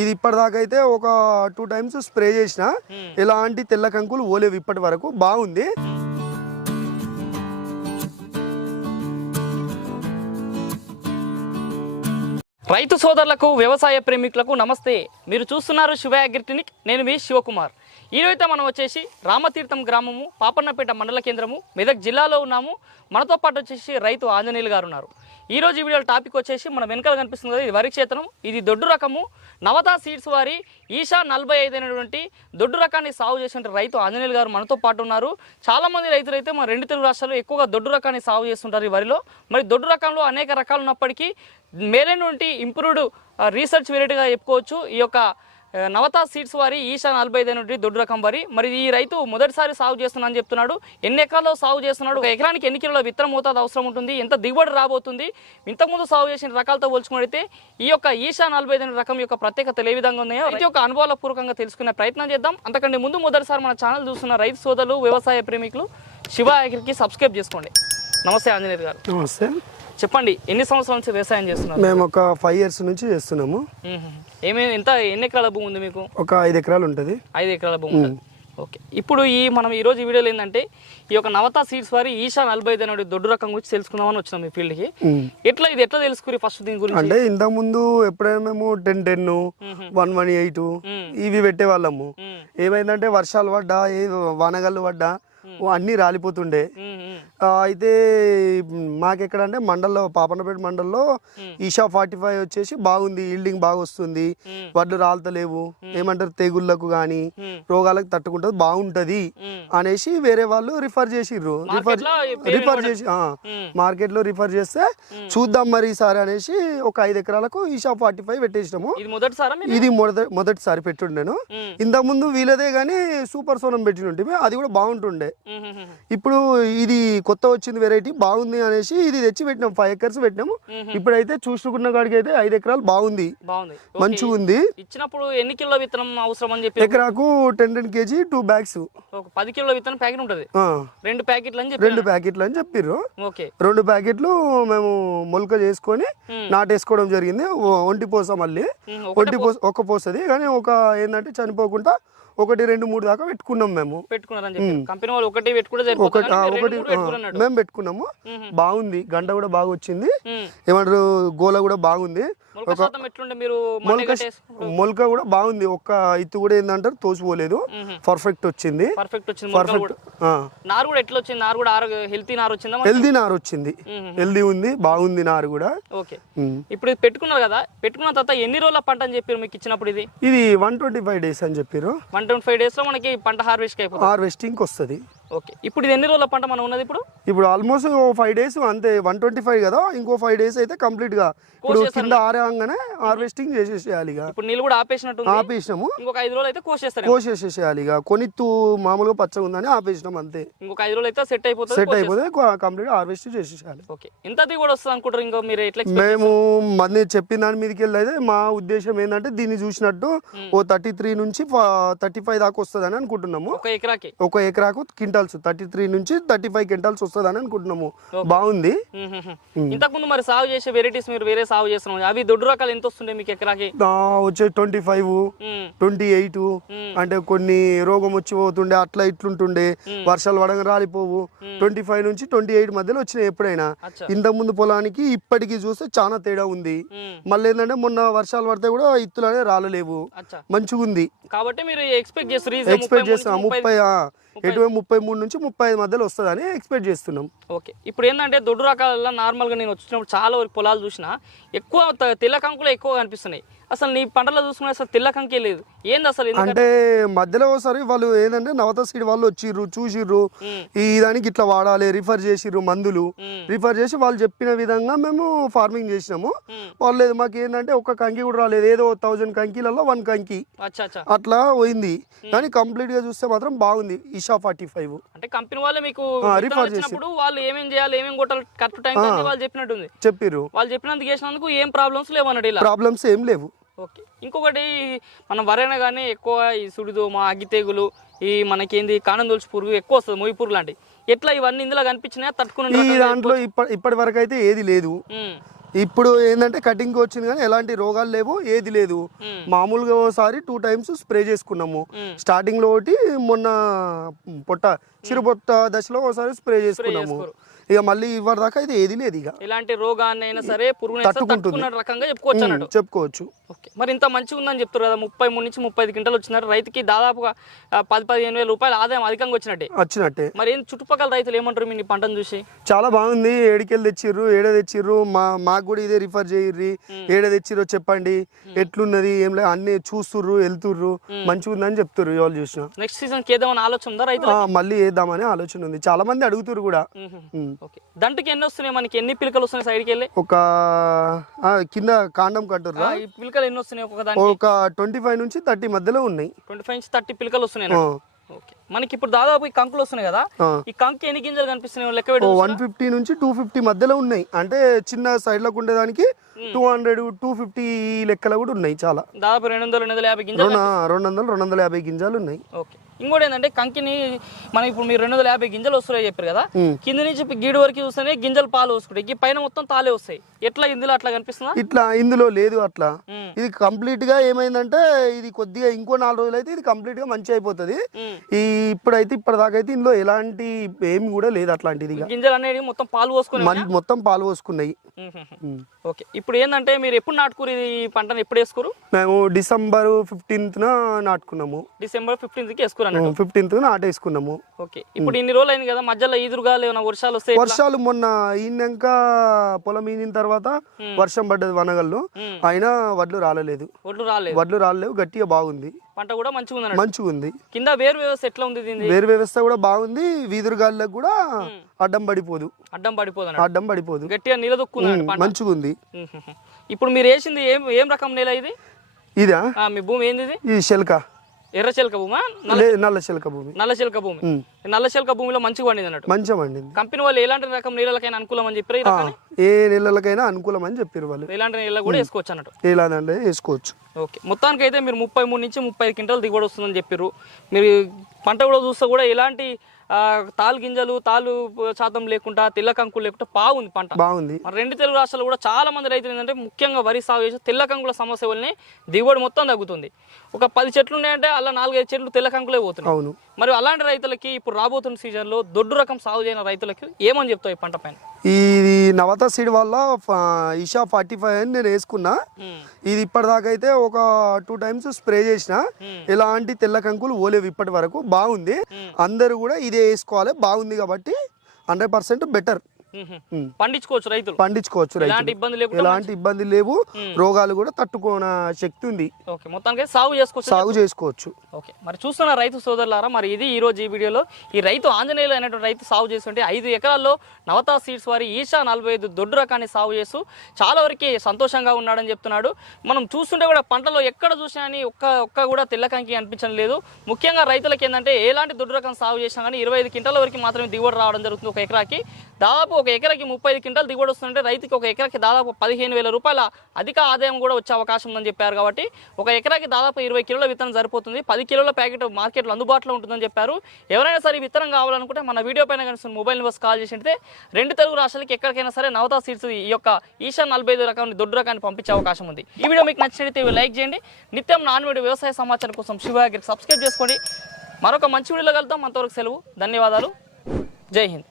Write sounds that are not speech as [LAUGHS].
ఇది ఇప్పటిదాకా అయితే ఒక టూ టైమ్స్ స్ప్రే చేసిన. ఎలాంటి తెల్ల కంకులు ఓలేవు ఇప్పటి వరకు. బాగుంది. రైతు సోదరులకు వ్యవసాయ ప్రేమికులకు నమస్తే. మీరు చూస్తున్నారు శివ అగ్రిక్లినిక్ నేను మీ శివకుమార్. ఈరోజైతే మనం వచ్చేసి రామతీర్థం గ్రామము పాపన్నపేట మండల కేంద్రము మెదక్ జిల్లాలో ఉన్నాము. మనతో పాటు వచ్చేసి రైతు ఆంజనేయులు గారు ఉన్నారు. ఈ రోజు వీడియో టాపిక్ వచ్చేసి మన వెనకాల కనిపిస్తుంది కదా ఇది వరి క్షేత్రం ఇది దొడ్డు రకము. నవతా సీడ్స్ వారి ఈషా నలభై ఐదు అయినటువంటి దొడ్డు రకాన్ని సాగు చేసిన రైతు ఆంజనేయులు గారు మనతో పాటు ఉన్నారు. చాలా మంది రైతులు అయితే మన రెండు తెలుగు రాష్ట్రాల్లో ఎక్కువగా దొడ్డు రకాన్ని సాగు చేస్తుంటారు ఈ వరిలో. మరి దొడ్డు రకంలో అనేక రకాలు ఉన్నప్పటికీ మేలైనటువంటి ఇంప్రూవ్డ్ రీసెర్చ్ వెరైటీగా చెప్పుకోవచ్చు. ఈ యొక్క నవతా సీడ్స్ వారి ఈశా నలభై ఐదు నుండి దొడ్డు రకం వరి. మరి ఈ రైతు మొదటిసారి సాగు చేస్తున్నా అని చెప్తున్నాడు. ఎన్ని ఎకరాల్లో సాగు చేస్తున్నాడు? ఒక ఎకరానికి ఎన్ని కిలోల విత్తనం మోతాదు అవసరం ఉంటుంది? ఎంత దిగుబడి రాబోతుంది? ఇంతకుముందు సాగు చేసిన రకాలతో పోల్చుకున్నైతే ఈ యొక్క ఈశా నలభై ఐదు రకం యొక్క ప్రత్యేకతలు ఏ విధంగా ఉన్నాయో ప్రతి ఒక్క అనుభవాల పూర్వకంగా తెలుసుకునే ప్రయత్నం చేద్దాం. అంతకంటే ముందు మొదటిసారి మన ఛానల్ చూస్తున్న రైతు సోదరులు వ్యవసాయ ప్రేమికులు శివ అగ్రికి సబ్స్క్రైబ్ చేసుకోండి. నమస్తే ఆంజనేయ గారు. నమస్తే. చెప్పండి ఎన్ని సంవత్సరాల నుంచి వ్యవసాయం చేస్తున్నారు? మేము ఒక ఫైవ్ ఇయర్స్ నుంచి చేస్తున్నాము. మ్మ్. ఏమేమి ఎంత ఎన్ని ఎకరాల భూమి ఉంది మీకు? ఒక ఐదు ఎకరాలు ఉంటుంది. ఐదు ఎకరాల భూమి ఉంటుంది. ఓకే. ఇప్పుడు ఈ మనం ఈ రోజు ఈ వీడియోలో ఏంటంటే ఈ యొక్క నవతా సీడ్స్ వారి ఈషా నలభై ఐదు అనే దొడ్డు రకం గురించి తెలుసుకుందామని వచ్చినాం మీ ఫీల్డ్కి. ఎట్లా ఇది ఎట్లా తెలుసుకుని ఫస్ట్ దీని గురించి? అంటే ఇంతకుముందు ఎప్పుడైనా మేము ten ten one one eight ఇవి పెట్టేవాళ్ళము. మ్మ్. ఏమైందంటే వర్షాలు పడ్డా ఏ వానగళ్ళు పడ్డా అన్నీ రాలిపోతుండే. అయితే మాకెక్కడ అంటే మండల్లో పాపన్నపేట మండల్లో ఈషా ఫార్టీ ఫైవ్ వచ్చేసి బాగుంది ఈల్డింగ్ బాగా వస్తుంది. వడ్లు రాలతలేవు. ఏమంటారు? తెగుళ్ళకు కానీ. రోగాలకు తట్టుకుంటుంది బాగుంటది. అనేసి వేరే వాళ్ళు రిఫర్ చేసిర్రు. రిఫర్ రిఫర్ చేసి. మార్కెట్లో రిఫర్ చేస్తే చూద్దాం మరి ఈసారి అనేసి ఒక ఐదు ఎకరాలకు ఈషా ఫార్టీ ఫైవ్ పెట్టేసినాము. ఇది మొదటిసారా పెట్టుండేను. ఇంతకుముందు వీలదే కానీ సూపర్ సోనం పెట్టినుంటే అది కూడా బాగుంటుండే. [LAUGHS] ఇప్పుడు ఇది కొత్త వచ్చింది వెరైటీ బాగుంది అనేసి ఇది తెచ్చి పెట్టినాం. ఫైవ్ ఎకర్స్ పెట్టినాము. ఇప్పుడైతే చూసుకున్న కాడికి అయితే ఐదు ఎకరాలు బాగుంది. మంచిగా ఉంది. ఇచ్చినప్పుడు ఎన్ని కిలో విత్తనం అవసరం అని చెప్పి ఎకరాకు ten ten KG two bags పది కిలో విత్తనం ప్యాకెట్ ఉంటుంది. రెండు ప్యాకెట్లు అని చెప్పి రెండు ప్యాకెట్లు అని చెప్పిర్రు. రెండు ప్యాకెట్లు మేము మొలక చేసుకొని. నాటేసుకోవడం జరిగింది. ఒంటి పోస మళ్ళీ. ఒంటి పోస ఒక్క పోసది. కానీ ఒక ఏంటంటే చనిపోకుండా ఒకటి రెండు మూడు దాకా పెట్టుకున్నాం మేము. కంపెనీ వాళ్ళు ఒకటి మేము పెట్టుకున్నాము. బాగుంది. గంట కూడా బాగా వచ్చింది. ఏమంటారు గోల కూడా బాగుంది. మొలక మొలక కూడా బాగుంది. ఒక్క ఇత్తు కూడా ఏంటంటారు తోసిపోలేదు. పర్ఫెక్ట్ వచ్చింది. పర్ఫెక్ట్ వచ్చింది పర్ఫెక్ట్ నారు కూడా ఎట్లా వచ్చింది? నారు కూడా హెల్తీ నారు వచ్చిందా? హెల్దీ నారు. హెల్దీ ఉంది బాగుంది నారు కూడా. ఓకే. ఇప్పుడు పెట్టుకున్నారు కదా పెట్టుకున్న తర్వాత ఎన్ని రోజుల పంట అని చెప్పారు మీకు ఇచ్చినప్పుడు ఇది? ఇది వన్ ట్వంటీ ఫైవ్ డేస్ అని చెప్పారు. వన్ ట్వంటీ ఫైవ్ డేస్లో మనకి పంట హార్వెస్ట్ అయిపోతుంది. హార్వెస్టింగ్ వస్తుంది. ఓకే. ఇప్పుడు ఇది ఎన్ని రోజుల పంట మనం ఉన్నది ఇప్పుడు? ఇప్పుడు ఆల్మోస్ట్ ఫైవ్ డేస్ అంతే వన్ ట్వంటీ ఫైవ్ కదా ఇంకో ఫైవ్ డేస్ అయితే కంప్లీట్గా. ఇప్పుడు కింద ఆరేగానే హార్వెస్టింగ్ చేసేసేయాలి ఇక. ఇప్పుడు నీళ్ళు కూడా ఆపేసినట్టు. ఆపేసినాము. ఇంకొక ఐదు రోజులు అయితే కోసేస్తారు కోసేసేసేయాలి ఇక. కొనిత్తు మామూలుగా పచ్చగా ఉందని ఆపేసినాం అంతే. ఇంకొక ఐదు రోజులు అయితే సెట్ అయిపోతుంది సెట్ అయిపోతే కంప్లీట్ హార్వెస్ట్ చేసేసేయాలి. ఓకే. ఎంత దిగుబడి వస్తుంది అనుకుంటారు? ఇంకా మీరు ఎట్లా మేము మంది చెప్పిన దాని మీదకి వెళ్ళి అయితే మా ఉద్దేశం ఏంటంటే దీన్ని చూసినట్టు ఓ థర్టీ త్రీ నుంచి థర్టీ ఫైవ్ దాకా వస్తుందని అనుకుంటున్నాము. ఒక ఎకరాకి. ఒక ఎకరాకు క్వింటాల్స్ థర్టీ త్రీ నుంచి థర్టీ ఫైవ్ క్వింటాల్స్ వస్తుందని అనుకుంటున్నాము. బాగుంది? ఇంతకు ముందు మరి సాగు చేసే వెరైటీస్ మీరు వేరే సాగు చేస్తున్నాం అవి దొడ్డు రకాలు ఎంత వస్తుండే మీకు ఎకరాకి? వచ్చే ట్వంటీ ఫైవ్. ట్వంటీ ఎయిట్ అంటే కొన్ని రోగం వచ్చి పోతుండే అట్లా ఇట్లుంటుండే వర్షాలు పడగా రాలిపోవు. ట్వంటీ ఫైవ్ నుంచి ట్వంటీ ఎయిట్ మధ్యలో వచ్చినాయి ఎప్పుడైనా. అచ్చా. ఇంత ముందు పొలానికి ఇప్పటికి చూస్తే చాలా తేడా ఉంది. మళ్ళీ ఏంటంటే మొన్న వర్షాలు పడితే కూడా ఇత్తులు అనేది రాలలేవు. మంచిగా ఉంది కాబట్టి మీరు ఎక్స్పెక్ట్ చేస్తారు. ఎక్స్పెక్ట్ చేస్తున్నాం. ముప్పై ఆ, ఎటువైపు ముప్పై మూడు నుంచి ముప్పై ఐదు మధ్యలో వస్తుందని ఎక్స్పెక్ట్ చేస్తున్నాం. ఓకే. ఇప్పుడు ఏంటంటే దొడ్డు రకాల నార్మల్గా నేను వచ్చినప్పుడు చాలా వరకు పొలాలు చూసిన ఎక్కువ తెల్ల కంకులు ఎక్కువ కనిపిస్తున్నాయి. అసలు నీ పంటలో చూసుకునే అసలు తెల్ల కంకే లేదు. ఏంది అసలు అంటే మధ్యలో ఒకసారి వాళ్ళు ఏంటంటే నవత సీడ్ వాళ్ళు వచ్చిర్రు చూసిర్రు. ఈ దానికి ఇట్లా వాడాలి రిఫర్ చేసిర్రు మందులు. రిఫర్ చేసి వాళ్ళు చెప్పిన విధంగా మేము ఫార్మింగ్ చేసినాము. వాళ్ళు మాకు ఏంటంటే ఒక కంకి కూడా రాలేదు. ఏదో థౌజండ్ కంకిలలో వన్ కంకి. అట్లా పోయింది. కానీ కంప్లీట్గా చూస్తే మాత్రం బాగుంది. Isha forty five. అంటే కంపెనీ వాళ్ళే మీకు రిఫర్ చేసి. ఇచ్చినప్పుడు వాళ్ళు ఏమేం చేయాలి ఏమేం కొట్టాలి కరెక్ట్ టైం వాళ్ళు చెప్పినట్టుంది. చెప్పిర్రు. వాళ్ళు చెప్పినందుకు చేసినందుకు ఏం ప్రాబ్లమ్స్ లేవు అన్నట్టు ఇలా. ప్రాబ్లమ్స్ ఏం లేవు. ఓకే. ఇంకొకటి మనం వరైనా కానీ ఎక్కువ ఈ సుడిదోమ అగ్గి తెగులు ఈ మనకేంది కాణం తులసి పురుగు ఎక్కువ వస్తుంది మొయ్యి పురుగు లాంటివి ఎట్లా ఇవన్నీ ఇందులో కనిపించినాయా? తట్టుకుని ఈ దాంట్లో ఇప్పటి వరకు అయితే ఏది లేదు. ఇప్పుడు ఏంటంటే కటింగ్ వచ్చింది కానీ ఎలాంటి రోగాలు లేవు ఏది లేదు. మ్మ్. మామూలుగా ఓసారి టూ టైమ్స్ స్ప్రే చేసుకున్నాము. స్టార్టింగ్లో ఒకటి మొన్న పొట్ట చిరు పొట్ట దశలో ఒకసారి స్ప్రే చేసుకున్నాము. ఇక మళ్ళీ ఇవ్వరు దాకా ఇది ఏది లేదు ఇక. ఇలాంటి రోగాన్ని అయినా సరే పురుగుని తట్టుకుంటుంది. రకంగా చెప్పుకోవచ్చు చెప్పుకోవచ్చు. ఓకే. మరి ఇంత మంచిగా ఉందని చెప్తారు కదా ముప్పై మూడు నుంచి ముప్పై ఐదు క్వింటలు వచ్చినారు. రైతుకి దాదాపుగా పది పదిహేను వేల రూపాయలు ఆదాయం అధికంగా వచ్చినట్టే. వచ్చినట్టే. మరి ఏం చుట్టుపక్కల రైతులు ఏమంటారు మీ పంటను చూసి? చాలా బాగుంది. ఏడికెళ్ళి తెచ్చిర్రు ఏడ తెచ్చిర్రు మా మాకు కూడా ఇదే రిఫర్ చేయర్రి. ఏడ తెచ్చిర్రో చెప్పండి. ఎట్లున్నది ఏం లేదు అన్ని చూస్తుర్రు వెళ్తుర్రు మంచిగా ఉందని చెప్తుర్రు వాళ్ళు చూసిన. నెక్స్ట్ సీజన్కి ఏదేమన్నా ఆలోచన ఉందా రైతులు ఆ, మళ్ళీ వేద్దామని ఆలోచన ఉంది. చాలా మంది అడుగుతుర్రు కూడా. దంటకి ఎన్ని వస్తున్నాయి మనకి? ఎన్ని పిలకలు వస్తున్నాయి సైడ్కి వెళ్ళి? ఒక కింద కాండం కట్టుర్రా? ఆ, ఈ పిలకలు ఎన్ని వస్తున్నాయి ఒక ట్వంటీ ఫైవ్ నుంచి థర్టీ మధ్యలో ఉన్నాయి. ట్వంటీ ఫైవ్ నుంచి థర్టీ పిలకలు వస్తున్నాయి. ఓకే. మనకి ఇప్పుడు దాదాపు ఈ కంకులు వస్తున్నాయి కదా. ఈ కంకి ఎన్ని గింజలు కనిపిస్తున్నాయి? లెక్క వన్ ఫిఫ్టీ నుంచి టూ ఫిఫ్టీ మధ్యలో ఉన్నాయి. అంటే చిన్న సైడ్లకు ఉండేదానికి టూ హండ్రెడ్ టూ ఫిఫ్టీ లెక్కలు కూడా ఉన్నాయి చాలా. దాదాపు రెండు వందలు రెండు వందల యాభై గింజలు రెండు రెండు వందలు రెండు వందల యాభై గింజాలు ఉన్నాయి. ఓకే. ఇంకోటి ఏంటంటే కంకిని మనం ఇప్పుడు మీరు రెండు వందల యాభై గింజలు వస్తున్నాయి చెప్పారు కదా. కింద నుంచి గీడు వరకు చూస్తేనే గింజలు పాలు వస్తుంటాయి. ఈ పైన మొత్తం తాలే వస్తాయి. ఎట్లా ఇందులో అట్లా కనిపిస్తుందా? ఇట్లా ఇందులో లేదు అట్లా. ఇది కంప్లీట్గా ఏమైందంటే ఇది కొద్దిగా ఇంకో నాలుగు రోజులు అయితే ఇది కంప్లీట్గా మంచి అయిపోతుంది. ఈ ఇప్పుడైతే ఇప్పటిదాకా అయితే ఇందులో ఎలాంటి ఏమి కూడా లేదు అట్లాంటిది గింజలు అనేవి మొత్తం పాలు పోసుకుని మళ్ళీ మొత్తం పాలు పోసుకున్నాయి. ఓకే. ఇప్పుడు ఏంటంటే మీరు ఎప్పుడు నాటుకోరు ఈ పంటను? ఎప్పుడు వేసుకోరు? మేము డిసెంబర్ ఫిఫ్టీన్త్ నాటుకున్నాము. డిసెంబర్ ఫిఫ్టీన్త్కి వేసుకోరు ఫిఫ్టీన్త్ నాటేసుకున్నాము ఓకే. ఇప్పుడు ఇన్ని రోజులు అయింది కదా మధ్యలో ఈదురుగా ఏమైనా వర్షాలు వస్తే వర్షాలు మొన్న ఈనాక పొలం ఈనిన తర్వాత వర్షం పడ్డది వనగల్లో. అయినా వడ్లు రాలేదు ఒడ్లు రాలేదు. వడ్లు రాలేవు గట్టిగా బాగుంది. పంట కూడా మంచిగా ఉంది మంచిగా ఉంది. కింద వేరు వ్యవస్థ ఎట్లా ఉంది వేరు వ్యవస్థ కూడా బాగుంది వీధురు గాలిలకు కూడా అడ్డం పడిపోదు. అడ్డం పడిపోదు అడ్డం పడిపోదు. గట్టిగా నిలదొక్కుంది మంచిగా ఉంది. ఇప్పుడు మీరు వేసింది ఏం ఏం రకం నేల ఇది? ఇదా? ఆ, మీ భూమి ఏంది ఇది? శిల్క. ఎర్ర చిలక భూమా? నల్ల శిల్క భూమి. నల్ల చిలక భూమి. నల్ల చిలక భూమిలో మంచిగా పండింది అన్నట్టు మంచిగా పండింది. కంపెనీ వాళ్ళు ఎలాంటి రకం నీళ్ళకైనా అనుకూలం అని చెప్పారు ఏ నెలలకైనా అనుకూలం అని చెప్పారు వాళ్ళు. ఎలాంటి నీళ్ళ కూడా వేసుకోవచ్చు అన్నట్టు. ఎలానంటే వేసుకోవచ్చు. ఓకే. మొత్తానికి అయితే మీరు ముప్పై మూడు నుంచి ముప్పై ఐదు క్వింటాలు దిగుబడి వస్తుందని చెప్పారు మీరు పంట కూడా చూస్తే కూడా ఎలాంటి తాలు గింజలు తాలు శాతం లేకుండా తెల్ల కంకులు లేకుండా బాగుంది పంట. బాగుంది. రెండు తెలుగు రాష్ట్రాలు కూడా చాలా మంది రైతులు ఏంటంటే ముఖ్యంగా వరి సాగు చేసి తెల్ల కంకుల సమస్య వల్లనే దిగుబడి మొత్తం తగ్గుతుంది. ఒక పది చెట్లు ఉన్నాయంటే అలా నాలుగైదు చెట్లు తెల్ల కంకులే పోతున్నాయి. అవును. మరి అలాంటి రైతులకి ఇప్పుడు రాబోతున్న సీజన్లో దొడ్డు రకం సాగు చేయని రైతులకి ఏమని చెప్తావు ఈ పంట పైన? ఇది నవత సీడ్ వల్ల ఇషా ఫార్టీ ఫైవ్ అని నేను వేసుకున్నా ఉమ్, ఇది ఇప్పటిదాకా అయితే ఒక టూ టైమ్స్ స్ప్రే చేసిన Hmm. ఎలాంటి తెల్ల కంకులు ఓలేవు ఇప్పటి వరకు బాగుంది Hmm. అందరూ కూడా ఇదే వేసుకోవాలి బాగుంది కాబట్టి హండ్రెడ్ పర్సెంట్ బెటర్. పండించుకోవచ్చు రైతులు. పండించుకోవచ్చు ఎలాంటి ఇబ్బంది లేకుండా ఎలాంటి ఇబ్బంది లేవు. రోగాలు కూడా తట్టుకోన శక్తి ఉంది. ఓకే మొత్తానికి సాగు చేసుకోవచ్చు. సాగు చేసుకోవచ్చు. ఓకే మరి చూస్తున్న రైతు సోదరులారా మరి ఇది ఈ రోజు ఈ వీడియోలో ఈ రైతు ఆంజనేయులు అనేటువంటి రైతు సాగు చేస్తుంటే ఐదు ఎకరాల్లో నవతా సీడ్స్ వారి ఈషా నలభై ఐదు దొడ్డు రకాన్ని సాగు చేస్తూ చాలా వరకు సంతోషంగా ఉన్నాడని చెప్తున్నాడు. మనం చూస్తుంటే కూడా పంటలో ఎక్కడ చూసినా అని ఒక్క ఒక్క కూడా తెల్ల కంకి అనిపించడం లేదు. ముఖ్యంగా రైతులకు ఏంటంటే ఎలాంటి దొడ్డు రకం సాగు చేసినా కానీ ఇరవై ఐదు క్వింటాల వరకు మాత్రమే దిగుబడి రావడం జరుగుతుంది ఒక ఎకరాకి. దాదాపు ఒక ఎకరాకి ముప్పై ఐదు క్వింటాలు దిగుబడి వస్తుంటే రైతుకి ఒక ఎకరాకి దాదాపు పదిహేను వేల రూపాయల అధిక ఆదాయం కూడా వచ్చే అవకాశం ఉందని చెప్పారు కాబట్టి ఒక ఎకరాకి దాదాపు ఇరవై కిలోల విత్తనం సరిపోతుంది. పది కిలోల ప్యాకెట్ మార్కెట్లో అందుబాటులో ఉంటుందని చెప్పారు. ఎవరైనా సరే విత్తనం కావాలనుకుంటే మన వీడియో పైన కనిపిస్తున్న మొబైల్ నెంబర్స్ కాల్ చేసి రెండు తెలుగు రాష్ట్రాలకి ఎక్కడికైనా సరే నవతా సీడ్స్ ఈ యొక్క ఈశాన్ నలభై ఐదు రకాన్ని దొడ్డు రకాన్ని పంపించే అవకాశం ఉంది. ఈ వీడియో మీకు నచ్చినట్లయితే లైక్ చేయండి. నిత్యం నాన్ వీడియో వ్యవసాయ సమాచారం కోసం శివయాగిరికి సబ్స్క్రైబ్ చేసుకోండి. మరొక మంచి వీడియోలో కలుద్దాం. అంతవరకు సెలవు. ధన్యవాదాలు. జై హింద్.